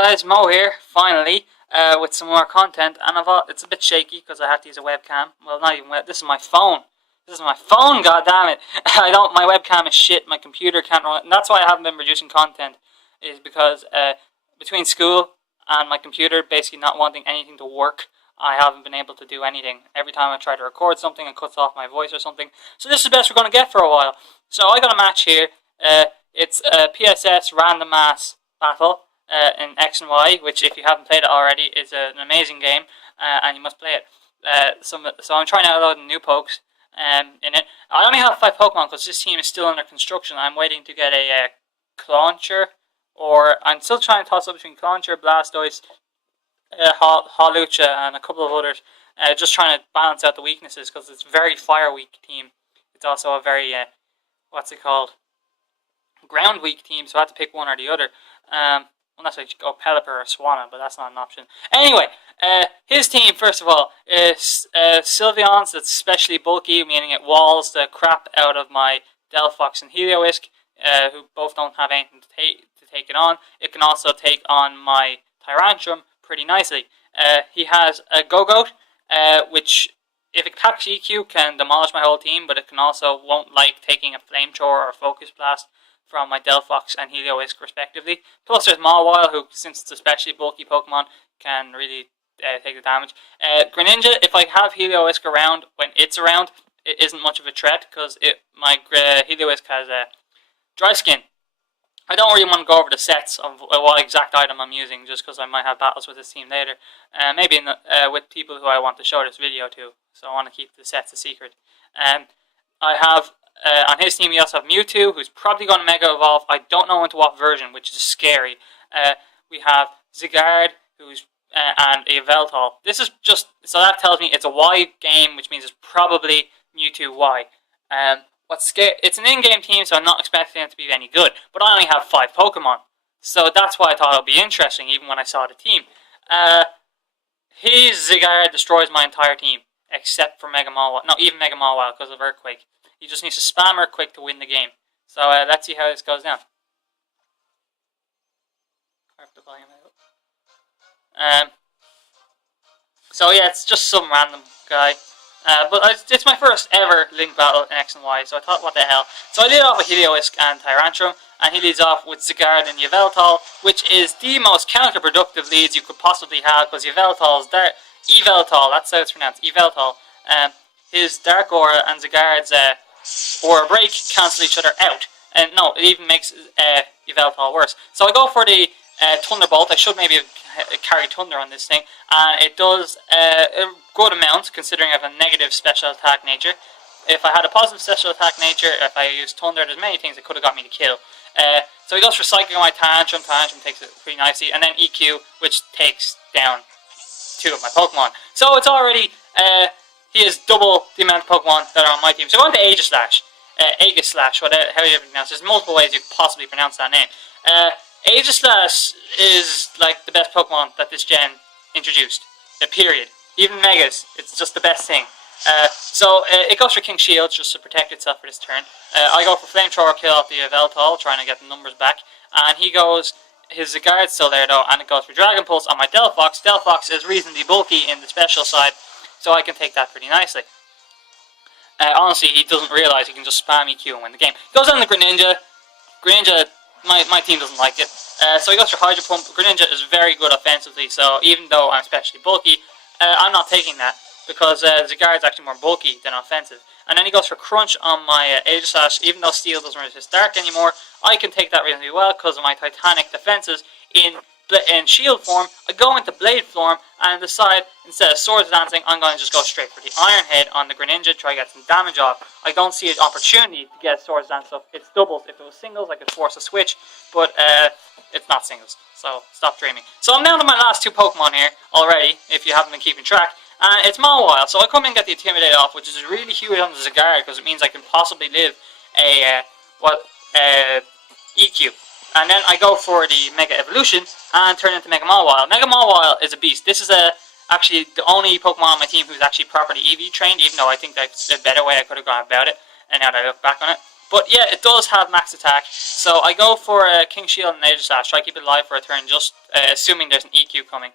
Guys, Mo here, finally, with some more content, and it's a bit shaky because I have to use a webcam. Well, not even this is my phone. This is my phone, goddammit! My webcam is shit, my computer can't run it, and that's why I haven't been producing content, is because, between school and my computer basically not wanting anything to work, I haven't been able to do anything. Every time I try to record something, it cuts off my voice or something. So this is the best we're going to get for a while. So I got a match here. It's a PSS random mass battle in X and Y, which if you haven't played it already is an amazing game, and you must play it. So I'm trying to download new pokes in it. I only have 5 Pokemon because this team is still under construction. I'm waiting to get a Clauncher, or I'm still trying to toss up between Clauncher, Blastoise, Hawlucha, and a couple of others. Just trying to balance out the weaknesses because it's a very fire weak team. It's also a very what's it called? Ground weak team. So I have to pick one or the other. Unless I go Pelipper or Swanna, but that's not an option. Anyway, his team, first of all, is Sylveon's. That's especially bulky, meaning it walls the crap out of my Delphox and Heliolisk, who both don't have anything to take it on. It can also take on my Tyrantrum pretty nicely. He has a Go-Goat, which, if it packs EQ, can demolish my whole team, but it can also won't like taking a Flamethrower or Focus Blast from my Delphox and Heliolisk respectively. Plus there's Mawile, who, since it's a especially bulky Pokemon, can really take the damage. Greninja, if I have Heliolisk around when it's around, it isn't much of a threat because my Heliolisk has Dry Skin. I don't really want to go over the sets of what exact item I'm using, just because I might have battles with this team later. Maybe with people who I want to show this video to, so I want to keep the sets a secret. I have, on his team, we also have Mewtwo, who's probably going to Mega Evolve. I don't know into what version, which is scary. We have Zygarde, who's and a Yveltal. This is just, so that tells me it's a Y game, which means it's probably Mewtwo Y. It's an in-game team, so I'm not expecting it to be any good. But I only have 5 Pokemon, so that's why I thought it would be interesting, even when I saw the team. His Zygarde destroys my entire team, except for Mega Mawile. Not even Mega Mawile, because of Earthquake. He just needs to spam Earthquake to win the game. So let's see how this goes down. So yeah, it's just some random guy. But it's my first ever Link battle in X and Y, so I thought, what the hell. So I lead off with Heliolisk and Tyrantrum, and he leads off with Zygarde and Yveltal, which is the most counterproductive leads you could possibly have, because Yveltal's Yveltal, that's how it's pronounced, Yveltal. His Dark Aura and Zygarde's Aura Break cancel each other out. And no, it even makes Yveltal worse. So I go for the Thunderbolt. I should maybe carry Thunder on this thing, and it does a good amount considering I have a negative special attack nature. If I had a positive special attack nature, if I used Thunder, there's many things that could have got me to kill. So he goes for Psychic on my Tantrum. Tantrum takes it pretty nicely, and then EQ, which takes down 2 of my Pokemon. So it's already he has double the amount of Pokemon that are on my team. So going to Aegislash, Aegislash, how do you pronounce it? There's multiple ways you could possibly pronounce that name. Aegislash is like the best Pokemon that this gen introduced. Period. Even Megas, it's just the best thing. So it goes for King Shield just to protect itself for this turn. I go for Flamethrower, kill off the Yveltal, trying to get the numbers back. And he goes, his Zygarde's still there though, and it goes for Dragon Pulse on my Delphox. Delphox is reasonably bulky in the special side, so I can take that pretty nicely. Honestly, he doesn't realize he can just spam EQ and win the game. He goes on the Greninja. Greninja, my team doesn't like it. So he goes for Hydro Pump. Greninja is very good offensively, so even though I'm especially bulky, I'm not taking that, because Zygarde's actually more bulky than offensive. And then he goes for Crunch on my Aegislash. Even though Steel doesn't resist Dark anymore, I can take that reasonably well because of my Titanic defenses. In Shield form, I go into Blade form and decide, instead of Swords Dancing, I'm going to just go straight for the Iron Head on the Greninja, try to get some damage off. I don't see an opportunity to get Swords Dance up. It's doubles. If it was singles, I could force a switch, but it's not singles, so stop dreaming. So I'm down to my last 2 Pokemon here already, if you haven't been keeping track, and it's Mawile. So I come in and get the Intimidate off, which is really huge on the Zygarde, because it means I can possibly live a EQ. And then I go for the Mega Evolution and turn into Mega Mawile. Mega Mawile is a beast. This is actually the only Pokemon on my team who's actually properly EV trained, even though I think that's a better way I could have gone about it, and now that I look back on it. But yeah, it does have max attack. So I go for King Shield and Aegislash. Try to keep it alive for a turn, just assuming there's an EQ coming.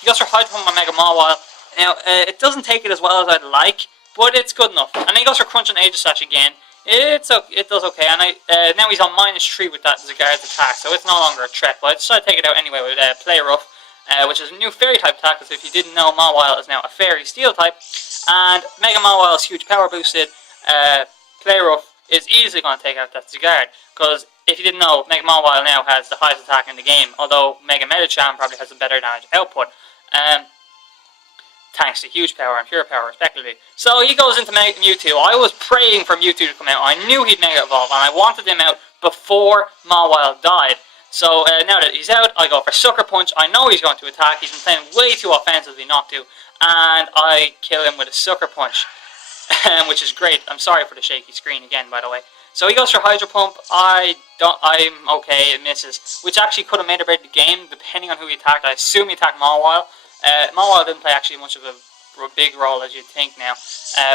He goes for Hydro Pump on Mega Mawile. Now, it doesn't take it as well as I'd like, but it's good enough. And then he goes for Crunch on Aegislash again. It does okay, and now he's on -3 with that Zygarde's attack, so it's no longer a threat. But I decided to take it out anyway with Play Rough, which is a new Fairy type attack, because if you didn't know, Mawile is now a Fairy Steel type. And Mega Mawile is huge power boosted. Play Rough is easily going to take out that Zygarde, because if you didn't know, Mega Mawile now has the highest attack in the game, although Mega Medicham probably has a better damage output. Thanks to huge power and pure power respectively. So he goes into Mewtwo. I was praying for Mewtwo to come out. I knew he'd Mega Evolve, and I wanted him out before Mawile died. So now that he's out, I go for Sucker Punch. I know he's going to attack. He's been playing way too offensively not to. And I kill him with a Sucker Punch, which is great. I'm sorry for the shaky screen again, by the way. So he goes for Hydro Pump. I'm okay, it misses. Which actually could have made or break the game, depending on who he attacked. I assume he attacked Mawile. Mawile didn't play actually much of a big role as you'd think now,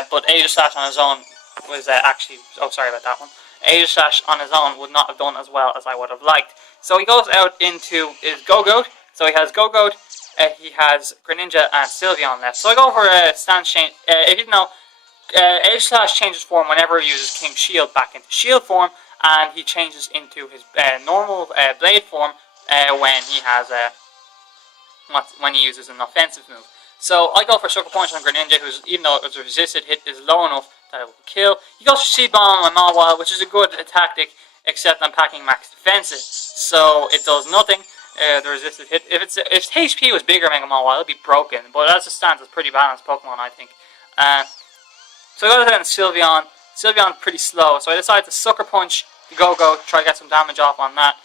but Aegislash on his own was actually, oh sorry about that one, Aegislash on his own would not have done as well as I would have liked. So he goes out into his Go-Goat, so he has Go-Goat, he has Greninja and Sylveon left. So I go for a stance change. If you didn't know, Aegislash changes form whenever he uses King Shield back into Shield form, and he changes into his normal Blade form when he has when he uses an offensive move. So I go for Sucker Punch on Greninja, who's, even though it was a resisted hit, is low enough that it will kill. He goes for Seed Bomb on my Mawile, which is a good tactic, except I'm packing max defensive, so it does nothing. The resisted hit. If HP was bigger, Mega Mawile, it'd be broken. But as it stands, it's a pretty balanced Pokemon, I think. So I go down to Sylveon. Sylveon's pretty slow, so I decided to Sucker Punch the Go-Go, try to get some damage off on that.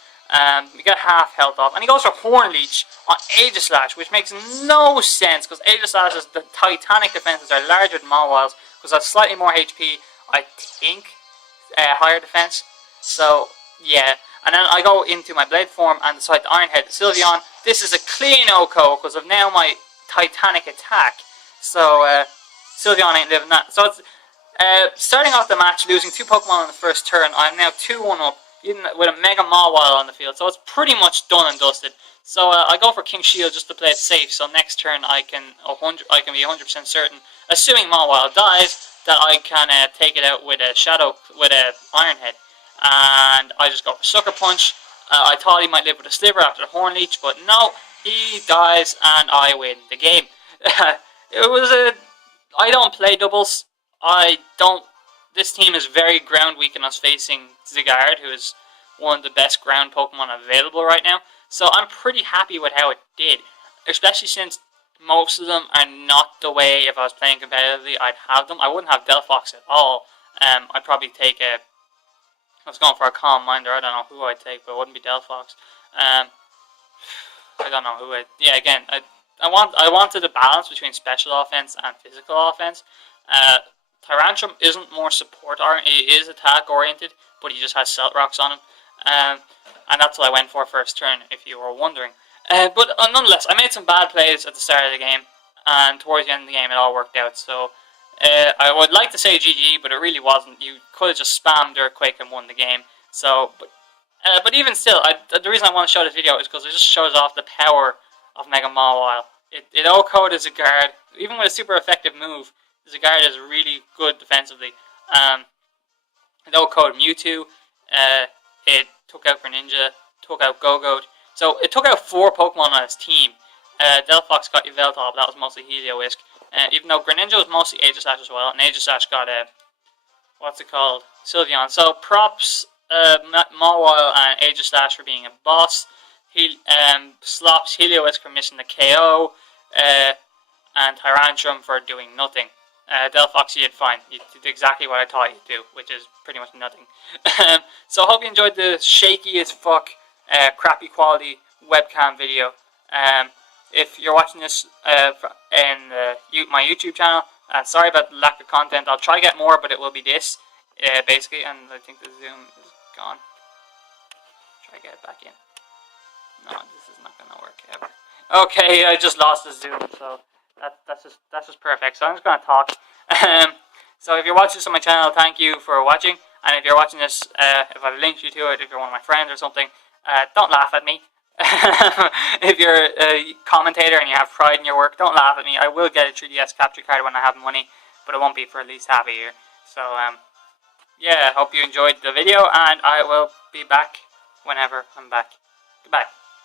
We get half health off, and he goes for Horn Leech on Aegislash, which makes no sense, because Aegislash's the Titanic defenses are larger than Mawile's, because that's slightly more HP, I think, higher defense. So yeah, and then I go into my Blade form and decide to Iron Head Sylveon. This is a clean OHKO because of now my Titanic attack. So Sylveon ain't living that. So it's starting off the match, losing 2 Pokemon on the first turn. I'm now 2-1 up, even with a Mega Mawile on the field, so it's pretty much done and dusted. So I go for King Shield just to play it safe, so next turn I can be 100% certain, assuming Mawile dies, that I can take it out with a Iron Head. And I just go for Sucker Punch. I thought he might live with a Sliver after the Horn Leech, but no, he dies and I win the game. I don't play doubles. This team is very ground weak, and us facing Zygarde, who is one of the best ground Pokemon available right now. So I'm pretty happy with how it did, especially since most of them are not the way if I was playing competitively I'd have them. I wouldn't have Delphox at all. I'd probably take I was going for a Calm Minder. I don't know who I'd take, but it wouldn't be Delphox. I don't know who I wanted a balance between special offense and physical offense. Tyrantrum isn't more support oriented, he is attack oriented, but he just has Celt Rocks on him. And that's what I went for first turn, if you were wondering. But nonetheless, I made some bad plays at the start of the game, and towards the end of the game it all worked out. So I would like to say GG, but it really wasn't. You could have just spammed Earthquake and won the game. So, but even still, the reason I want to show this video is because it just shows off the power of Mega Mawile. It OHKO'd Zygarde, even with a super effective move. Zygarde is really good defensively. It OHKO'd Mewtwo. It took out Greninja, took out Go-Goat. So it took out 4 Pokemon on his team. Delphox got Yveltal, but that was mostly Heliolisk. Even though Greninja was mostly Aegislash as well, and Aegislash got Sylveon. So props Mawile and Aegislash for being a boss. Slops Heliolisk for missing the KO, and Tyrantrum for doing nothing. Delphox, you did fine. You did exactly what I thought you'd do, which is pretty much nothing. So I hope you enjoyed the shaky as fuck, crappy quality webcam video. If you're watching this in my YouTube channel, sorry about the lack of content. I'll try to get more, but it will be this, basically. And I think the zoom is gone. Try to get it back in. No, this is not going to work ever. Okay, I just lost the zoom, so that's just perfect. So I'm just going to talk. So if you're watching this on my channel, thank you for watching, And if you're watching this, if I've linked you to it, if you're one of my friends or something, don't laugh at me. If you're a commentator and you have pride in your work, don't laugh at me. I will get a 3DS capture card when I have money, but it won't be for at least half a year. So, yeah, hope you enjoyed the video, and I will be back whenever I'm back. Goodbye.